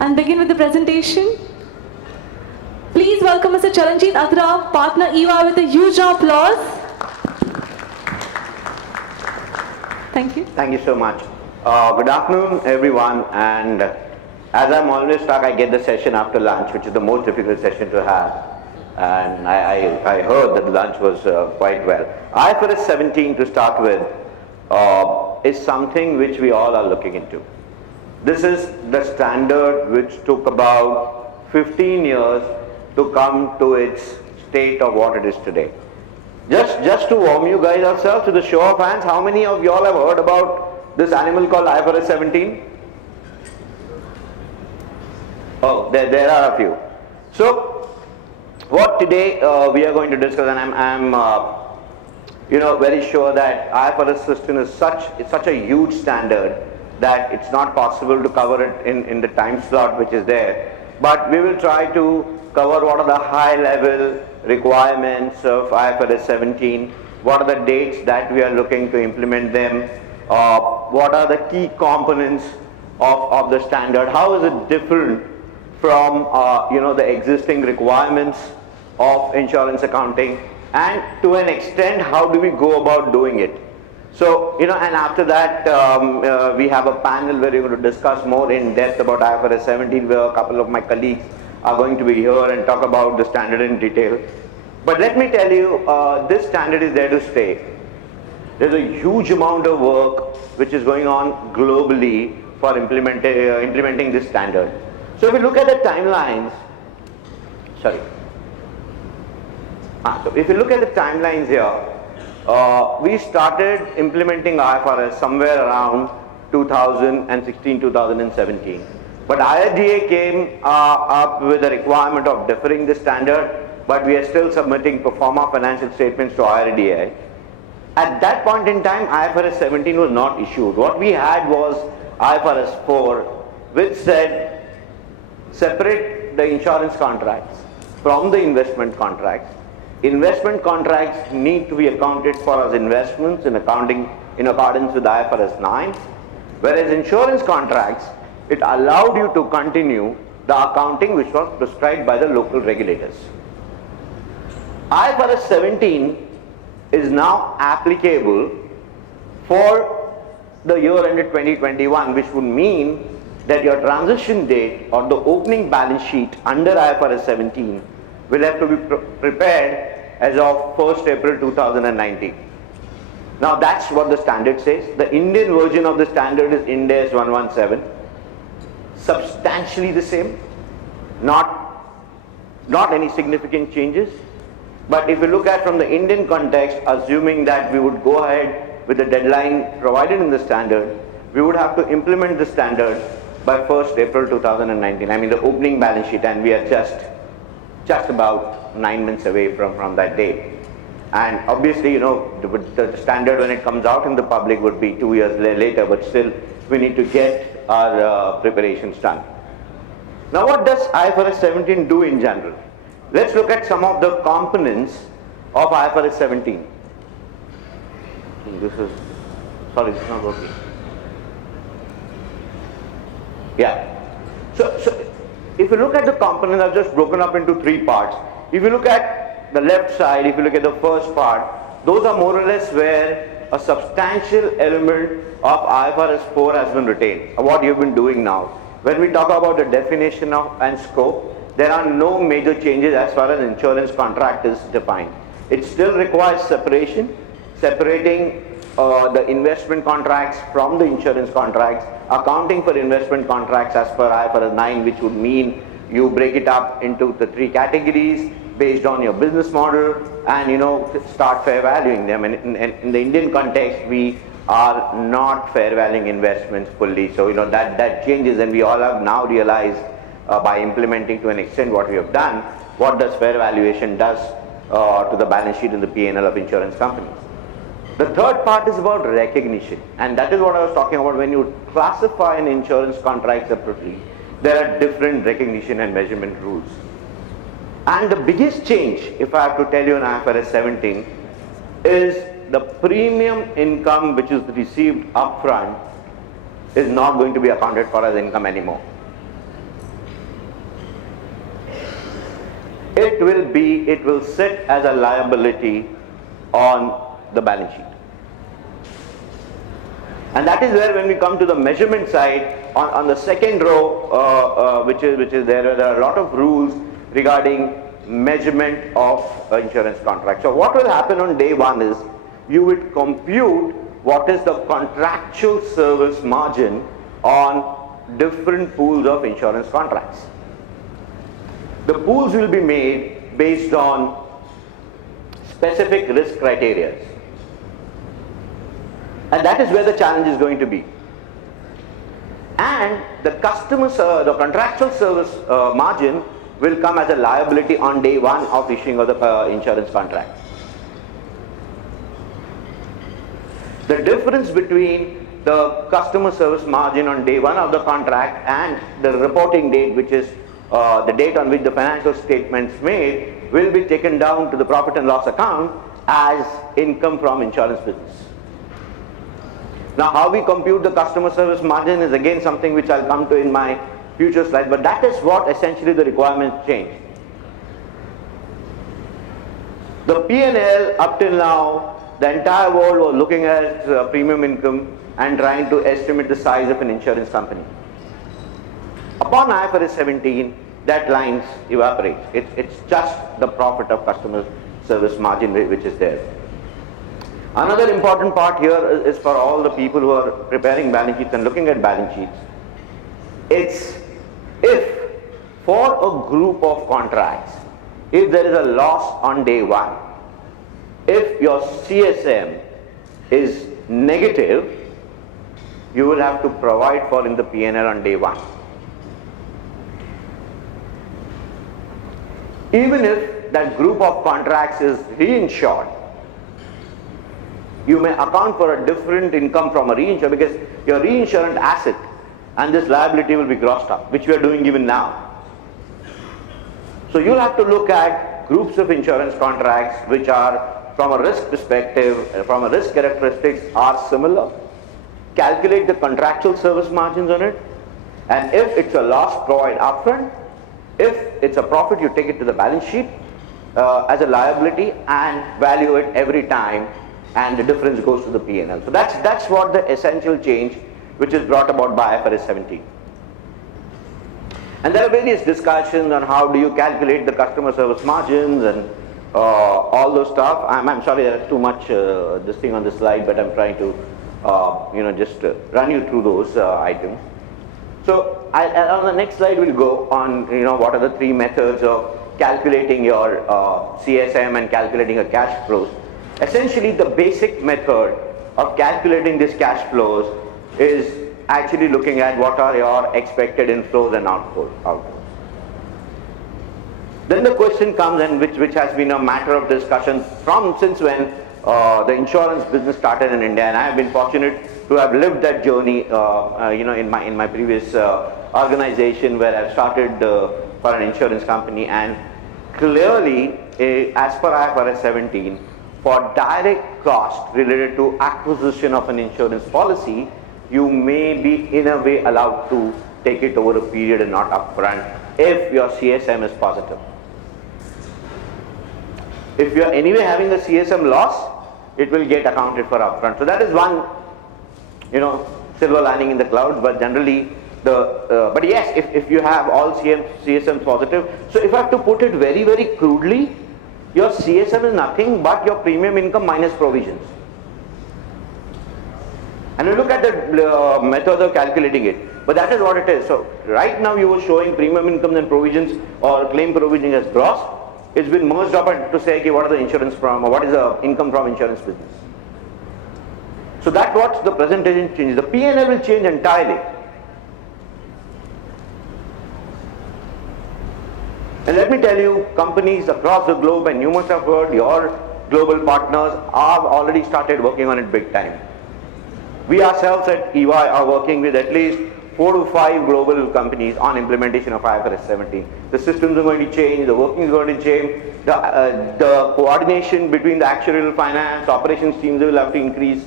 and begin with the presentation. Please welcome Mr. Charanjit Atra, partner EY, with a huge applause. Thank you. Thank you so much. Good afternoon, everyone. And as I'm always stuck, I get the session after lunch, which is the most difficult session to have. And I heard that the lunch was quite well. IFRS 17, to start with, is something which we all are looking into. This is the standard which took about 15 years to come to its state of what it is today. Just to warm you guys ourselves, to the show of hands, how many of y'all have heard about this animal called IFRS 17? Oh, there are a few. So, what today we are going to discuss, and I'm very sure that IFRS system is such a huge standard that it's not possible to cover it in the time slot which is there. But we will try to cover what are the high level requirements of IFRS 17, what are the dates that we are looking to implement them, what are the key components of the standard, how is it different from the existing requirements of insurance accounting, and to an extent how do we go about doing it. So, and after that we have a panel where we're going to discuss more in depth about IFRS 17, where a couple of my colleagues are going to be here and talk about the standard in detail. But let me tell you, this standard is there to stay. There's a huge amount of work which is going on globally for implementing this standard. So if we look at the timelines, so if you look at the timelines here, we started implementing IFRS somewhere around 2016-2017. But IRDA came up with a requirement of deferring the standard, but we are still submitting pro forma financial statements to IRDA. At that point in time, IFRS 17 was not issued. What we had was IFRS 4, which said separate the insurance contracts from the investment contracts. Investment contracts need to be accounted for as investments in accordance with IFRS 9, whereas insurance contracts, it allowed you to continue the accounting which was prescribed by the local regulators. IFRS 17 is now applicable for the year ended 2021, which would mean that your transition date or the opening balance sheet under IFRS 17 will have to be prepared as of 1st April 2019. Now that's what the standard says. The Indian version of the standard is Ind AS 117. Substantially the same, not any significant changes. But if you look at from the Indian context, assuming that we would go ahead with the deadline provided in the standard, we would have to implement the standard by 1st April 2019. I mean the opening balance sheet, and we are just about 9 months away from that date. And obviously, the standard when it comes out in the public would be 2 years later, but still we need to get our preparations done. Now what does IFRS 17 do in general? Let's look at some of the components of IFRS 17. This is not working. Yeah. So if you look at the components, I've just broken up into 3 parts. If you look at the left side, if you look at the first part, those are more or less where a substantial element of IFRS 4 has been retained, what you've been doing now. When we talk about the definition of and scope, there are no major changes as far as insurance contract is defined. It still requires separating the investment contracts from the insurance contracts, accounting for investment contracts as per IFRS 9, which would mean you break it up into the 3 categories based on your business model and start fair valuing them. And in the Indian context, we are not fair valuing investments fully. So that changes, and we all have now realized by implementing to an extent what we have done, what does fair valuation does to the balance sheet and the P&L of insurance companies. The third part is about recognition, and that is what I was talking about. When you classify an insurance contract separately, there are different recognition and measurement rules. And the biggest change, if I have to tell you in IFRS 17, is the premium income which is received upfront is not going to be accounted for as income anymore. it will sit as a liability on the balance sheet. And that is where, when we come to the measurement side, on the second row, which is there are a lot of rules regarding measurement of insurance contract. So what will happen on day one is, you would compute what is the contractual service margin on different pools of insurance contracts. The pools will be made based on specific risk criteria. And that is where the challenge is going to be. And the the contractual service margin will come as a liability on day one of issuing of the insurance contract. The difference between the customer service margin on day one of the contract and the reporting date, which is the date on which the financial statements made, will be taken down to the profit and loss account as income from insurance business. Now, how we compute the customer service margin is again something which I'll come to in my future slide, but that is what essentially the requirements change. The P&L up till now, the entire world was looking at premium income and trying to estimate the size of an insurance company. Upon IFRS 17, that line evaporates. It's just the profit of customer service margin which is there. Another important part here is for all the people who are preparing balance sheets and looking at balance sheets. It's if for a group of contracts, if there is a loss on day one, if your CSM is negative, you will have to provide for in the P&L on day one. Even if that group of contracts is reinsured, you may account for a different income from a reinsurer, because your reinsurance asset and this liability will be grossed up, which we are doing even now. So you'll have to look at groups of insurance contracts which are, from a risk perspective, from a risk characteristics, are similar. Calculate the contractual service margins on it, and if it's a loss, provide upfront. If it's a profit, you take it to the balance sheet as a liability and value it every time, and the difference goes to the P&L. So that's what the essential change which is brought about by IFRS 17. And there are various discussions on how do you calculate the customer service margins and all those stuff. I'm sorry, there's too much this thing on the slide, but I'm trying to just run you through those items. So on the next slide we'll go on what are the three methods of calculating your CSM and calculating your cash flows. Essentially, the basic method of calculating these cash flows is actually looking at what are your expected inflows and outflows. Then the question comes, and which has been a matter of discussion since when the insurance business started in India, and I have been fortunate to have lived that journey in my previous organization where I've started for an insurance company. And clearly, as per IFRS 17, for direct cost related to acquisition of an insurance policy, you may be in a way allowed to take it over a period and not upfront if your CSM is positive. If you are anyway having a CSM loss, it will get accounted for upfront. So that is one, silver lining in the clouds. But generally, but yes, if you have all CSM positive, so if I have to put it very, very crudely, your CSM is nothing but your premium income minus provisions. And we look at the method of calculating it, but that is what it is. So right now you were showing premium incomes and provisions or claim provisioning as gross. It's been merged up to say, okay, what are the insurance from, or what is the income from insurance business. So that's what the presentation changes. The P&L will change entirely. And let me tell you, companies across the globe, and you must have heard, your global partners have already started working on it big time. We ourselves at EY are working with at least 4 to 5 global companies on implementation of IFRS 17. The systems are going to change, the working is going to change, the coordination between the actuarial, finance, operations teams will have to increase.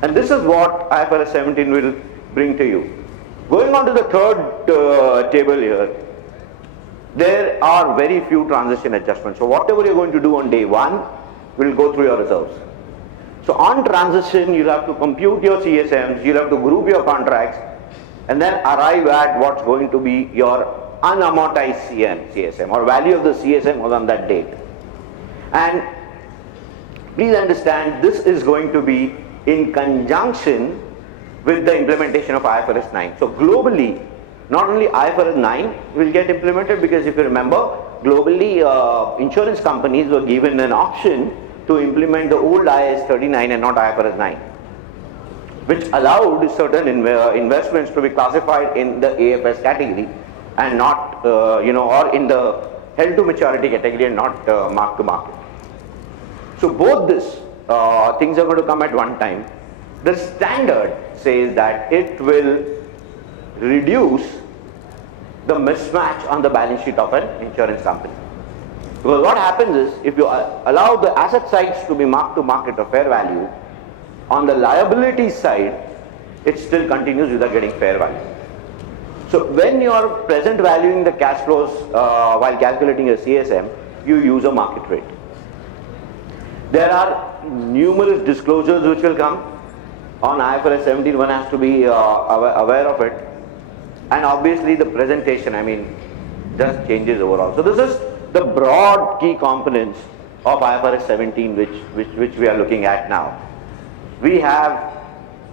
And this is what IFRS 17 will bring to you. Going on to the third table here, there are very few transition adjustments. So whatever you're going to do on day one will go through your reserves. So on transition, you'll have to compute your CSMs, you'll have to group your contracts, and then arrive at what's going to be your unamortized CSM or value of the CSM on that date. And please understand, this is going to be in conjunction with the implementation of IFRS 9. So globally, not only IFRS 9 will get implemented, because if you remember, globally insurance companies were given an option to implement the old IAS 39 and not IFRS 9, which allowed certain investments to be classified in the AFS category and not, or in the held to maturity category and not mark to market. So both this things are going to come at one time. The standard says that it will reduce the mismatch on the balance sheet of an insurance company. Because what happens is, if you allow the asset sides to be marked to market or fair value, on the liability side, it still continues without getting fair value. So when you are present valuing the cash flows while calculating a CSM, you use a market rate. There are numerous disclosures which will come. On IFRS 17, one has to be aware of it. And obviously the presentation, just changes overall. So this is the broad key components of IFRS 17 which we are looking at now. We have,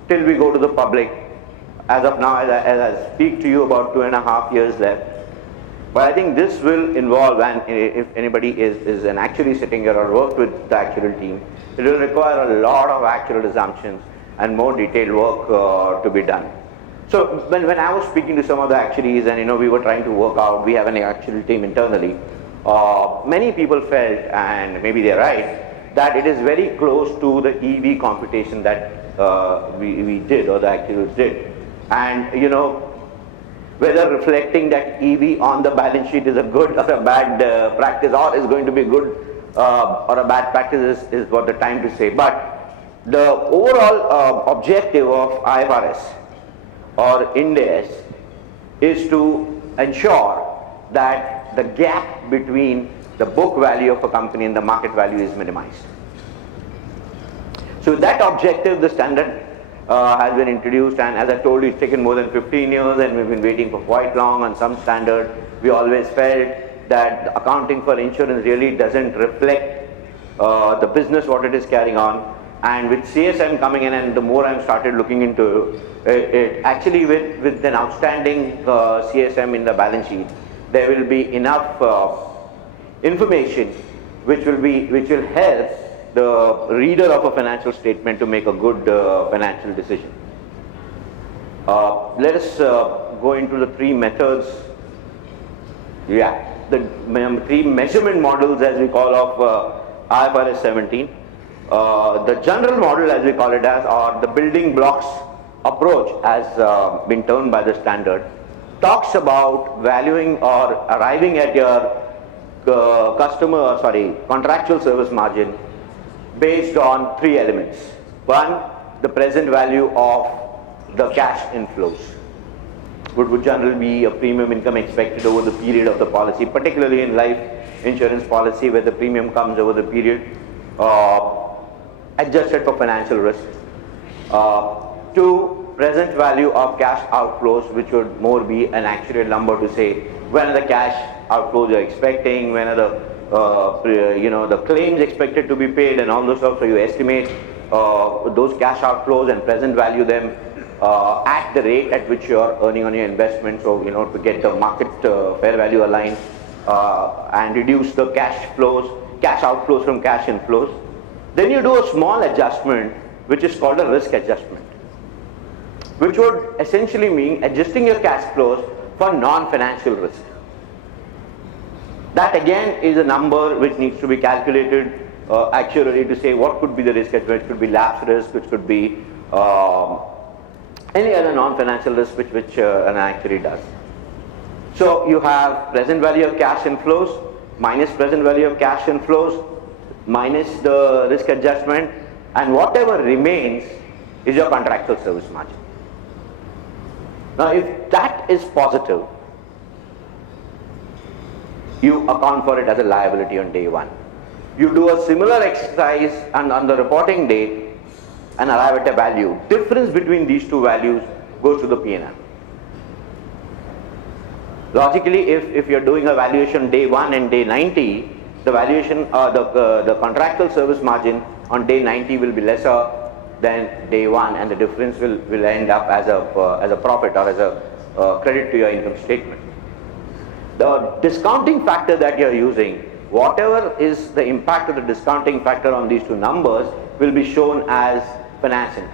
till we go to the public, as of now, as I speak to you, about 2.5 years left. But I think this will involve, and if anybody is an actuary sitting here or worked with the actuarial team, it will require a lot of actuarial assumptions and more detailed work to be done. So when I was speaking to some of the actuaries, and we were trying to work out, we have an actuarial team internally, many people felt, and maybe they're right, that it is very close to the EV computation that we did, or the actuaries did. And whether reflecting that EV on the balance sheet is a good or a bad practice, or is going to be good or a bad practice, is what the time to say. But the overall objective of IFRS or Ind AS is to ensure that the gap between the book value of a company and the market value is minimized. So with that objective, the standard has been introduced, and as I told you, it's taken more than 15 years and we've been waiting for quite long on some standard. We always felt that accounting for insurance really doesn't reflect the business what it is carrying on. And with CSM coming in, and the more I've started looking into it, actually with an outstanding CSM in the balance sheet, there will be enough information which will help the reader of a financial statement to make a good financial decision. Let us go into the three methods. The three measurement models, as we call, of IFRS 17. The general model, as we call it as, or the building blocks approach, as been termed by the standard, talks about valuing or arriving at your contractual service margin based on three elements. One, the present value of the cash inflows, would generally be a premium income expected over the period of the policy, particularly in life insurance policy, where the premium comes over the period, adjusted for financial risk. Two, present value of cash outflows, which would more be an actuarial number to say when are the cash outflows you're expecting, when are the claims expected to be paid, and all those stuff. So you estimate those cash outflows and present value them at the rate at which you are earning on your investment. So to get the market fair value aligned and reduce the cash outflows from cash inflows. Then you do a small adjustment which is called a risk adjustment, which would essentially mean adjusting your cash flows for non-financial risk. That again is a number which needs to be calculated actuarially to say what could be the risk, which could be lapse risk, which could be any other non-financial risk which an actuary does. So you have present value of cash inflows minus present value of cash inflows minus the risk adjustment, and whatever remains is your contractual service margin. Now if that is positive, you account for it as a liability on day one. You do a similar exercise and on the reporting date and arrive at a value. Difference between these two values goes to the P&L. Logically, if you're doing a valuation day 1 and day 90, the valuation, the contractual service margin on day 90 will be lesser than day 1, and the difference will end up as a profit or as a credit to your income statement. The discounting factor that you're using, whatever is the impact of the discounting factor on these two numbers, will be shown as finance income.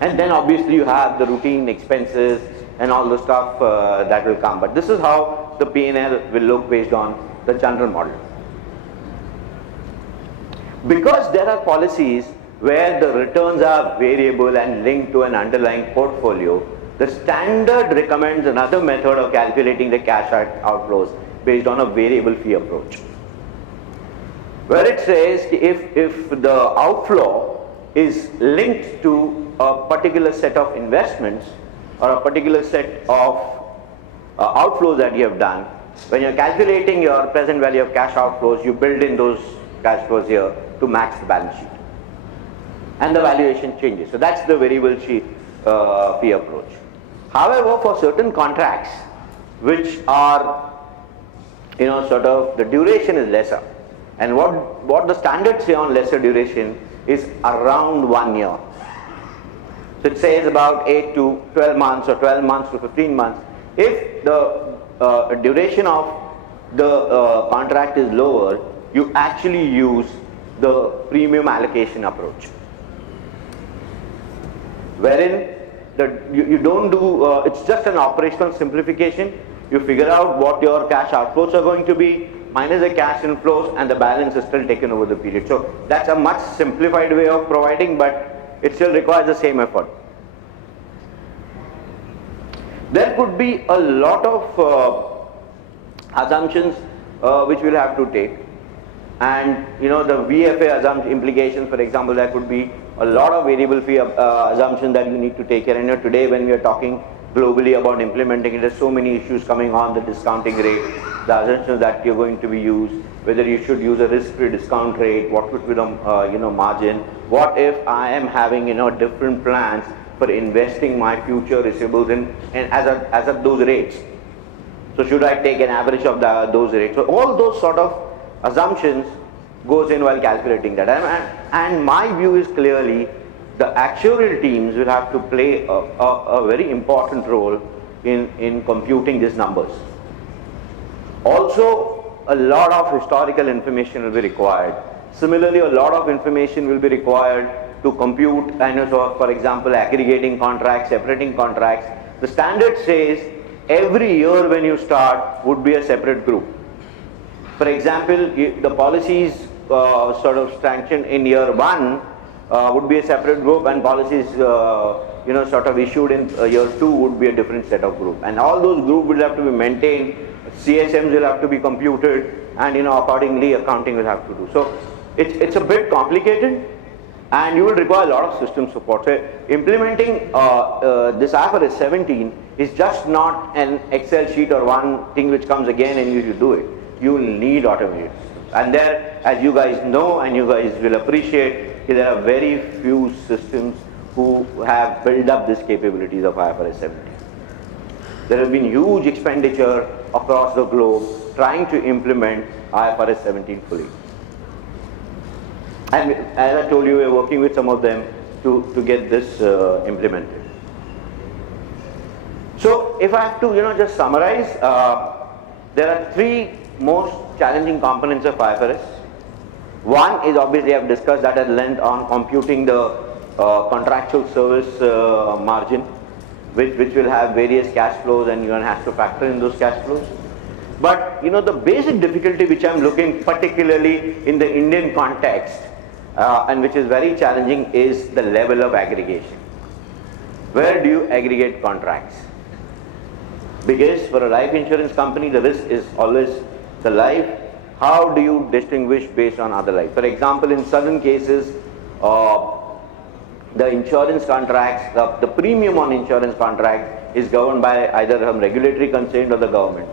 And then obviously you have the routine expenses and all the stuff that will come. But this is how the P&L will look based on the general model. Because there are policies where the returns are variable and linked to an underlying portfolio, the standard recommends another method of calculating the cash outflows based on a variable fee approach, where it says if the outflow is linked to a particular set of investments or a particular set of outflows that you have done, when you're calculating your present value of cash outflows, you build in those cash flows here to match the balance sheet, and the valuation changes. So that's the variable fee approach. However, for certain contracts which are, sort of the duration is lesser, and what the standards say on lesser duration is around 1 year. So it says about 8 to 12 months or 12 months to 15 months. If the duration of the contract is lower, you actually use the premium allocation approach, wherein you don't do, it's just an operational simplification. You figure out what your cash outflows are going to be, minus the cash inflows, and the balance is still taken over the period. So that's a much simplified way of providing, but it still requires the same effort. There could be a lot of assumptions which we'll have to take, and the VFA assumption implications, for example, there could be a lot of variable fee assumptions that you need to take care. And today when we are talking globally about implementing it, there's so many issues coming on: the discounting rate, the assumptions that you're going to be used, whether you should use a risk-free discount rate, what would be the margin, what if I am having different plans for investing my future receivables in as at those rates. So should I take an average of those rates? So all those sort of assumptions goes in while calculating that, and my view is clearly the actuarial teams will have to play a very important role in computing these numbers. Also, a lot of historical information will be required. Similarly, a lot of information will be required to compute, so for example, aggregating contracts, separating contracts. The standard says every year when you start would be a separate group. For example, the policies sort of sanctioned in year 1 would be a separate group, and policies sort of issued in year 2 would be a different set of group, and all those groups will have to be maintained, CSMs will have to be computed, and accordingly accounting will have to do. So it's a bit complicated, and you will require a lot of system support. So implementing this IFRS 17 is just not an Excel sheet or one thing which comes again and you do it. You will need automated systems, and there, as you guys know and you guys will appreciate, there are very few systems who have built up these capabilities of IFRS 17. There has been huge expenditure across the globe trying to implement IFRS 17 fully. And as I told you, we are working with some of them to get this implemented. So if I have to just summarize, there are 3 most challenging components of IFRS. One is obviously I've discussed that at length on computing the contractual service margin, which will have various cash flows, and one has to factor in those cash flows. But the basic difficulty which I'm looking particularly in the Indian context and which is very challenging is the level of aggregation. Where do you aggregate contracts? Because for a life insurance company, the risk is always the life. How do you distinguish based on other life? For example, in certain cases, the insurance contracts, the premium on insurance contract is governed by either some regulatory constraint or the government.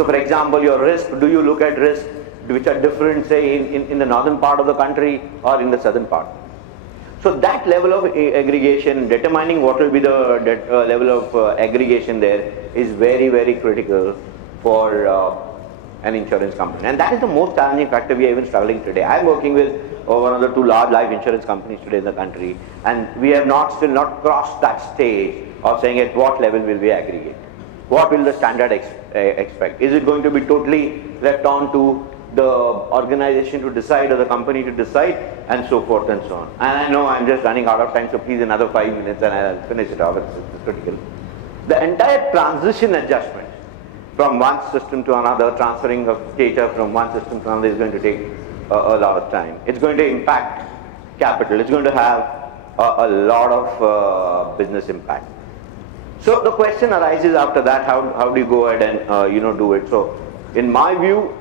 So for example, your risk, do you look at risk which are different, say, in the northern part of the country or in the southern part? So that level of aggregation, determining what will be the level of aggregation there is very, very critical for an insurance company. And that is the most challenging factor we are even struggling today. I am working with one of the two large life insurance companies today in the country, and we have still not crossed that stage of saying at what level will we aggregate. What will the standard expect? Is it going to be totally left on to the organization to decide or the company to decide, and so forth and so on? And I know I'm just running out of time, so please another 5 minutes and I'll finish it off. It's critical. The entire transition adjustment from one system to another, transferring of data from one system to another is going to take a lot of time. It's going to impact capital. It's going to have a lot of business impact. So the question arises after that, how do you go ahead and do it? So in my view,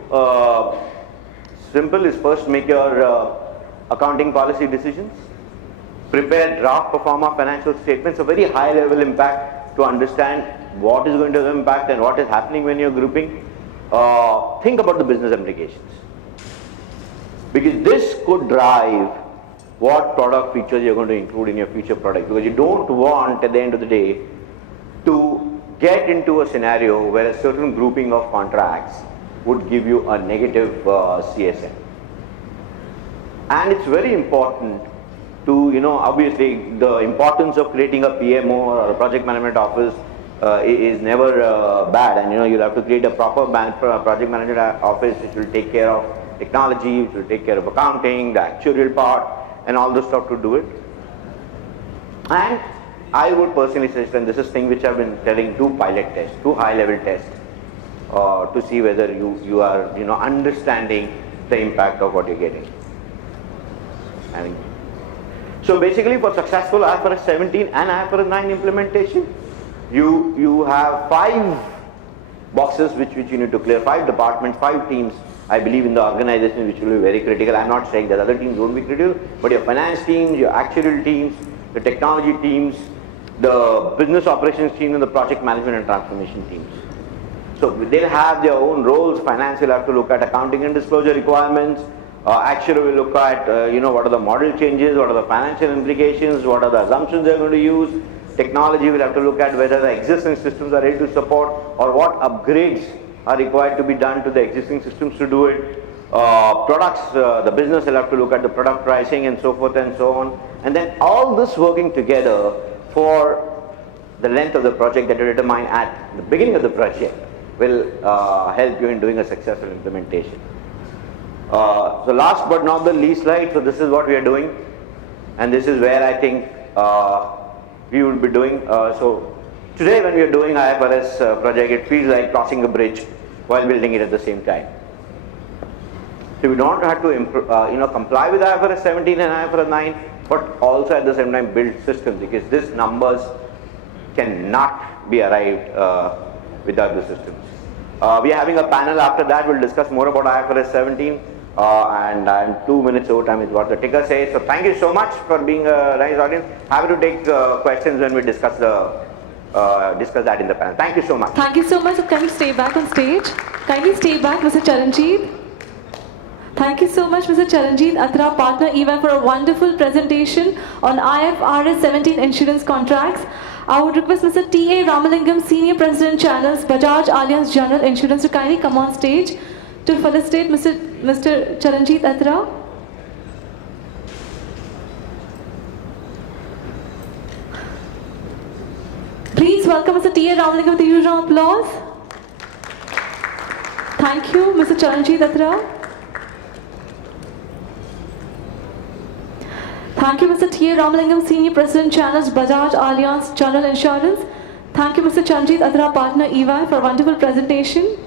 simple is first make your accounting policy decisions, prepare draft pro forma financial statements, a very high level impact to understand what is going to impact and what is happening when you're grouping. Think about the business implications, because this could drive what product features you're going to include in your future product, because you don't want at the end of the day to get into a scenario where a certain grouping of contracts would give you a negative CSM. And it's very important to, obviously the importance of creating a PMO or a project management office is never bad, and you'll have to create a proper project management office which will take care of technology, which will take care of accounting, the actuarial part, and all the stuff to do it. And I would personally suggest, and this is thing which I've been telling, two pilot tests, two high level tests to see whether you are understanding the impact of what you're getting. And so basically for successful IFRS 17 and IFRS 9 implementation, you have 5 boxes which you need to clear, 5 departments, 5 teams, I believe, in the organization, which will be very critical. I'm not saying that other teams won't be critical, but your finance teams, your actuarial teams, the technology teams, the business operations team, and the project management and transformation teams. So they'll have their own roles. Finance will have to look at accounting and disclosure requirements. Actuary will look at what are the model changes, what are the financial implications, what are the assumptions they're going to use. Technology will have to look at whether the existing systems are ready to support or what upgrades are required to be done to the existing systems to do it. Products, the business will have to look at the product pricing and so forth and so on. And then all this working together for the length of the project that you determine at the beginning of the project will help you in doing a successful implementation. So last but not the least slide, so this is what we are doing, and this is where I think we will be doing. So today when we are doing IFRS project, it feels like crossing a bridge while building it at the same time. So we don't have to comply with IFRS 17 and IFRS 9, but also at the same time build systems, because these numbers cannot be arrived without the systems. We are having a panel after that. We'll discuss more about IFRS 17, and I'm 2 minutes over time is what the ticker says. So thank you so much for being a nice audience. Happy to take questions when we discuss that in the panel. Thank you so much. Thank you so much. Can we stay back on stage? Kindly stay back, Mr. Charanjit. Thank you so much, Mr. Charanjit Atra, partner EY, for a wonderful presentation on IFRS 17 insurance contracts. I would request Mr. T.A. Ramalingam, Senior President Channels, Bajaj Allianz General Insurance, to kindly come on stage to felicitate Mr. Charanjit Atra. Please welcome Mr. T.A. Ramalingam with the usual applause. Thank you, Mr. Charanjit Atra. Thank you, Mr. T.A. Ramalingam, Senior President Channels, Bajaj Allianz General Insurance. Thank you, Mr. Charanjit Atra, partner EY, for a wonderful presentation.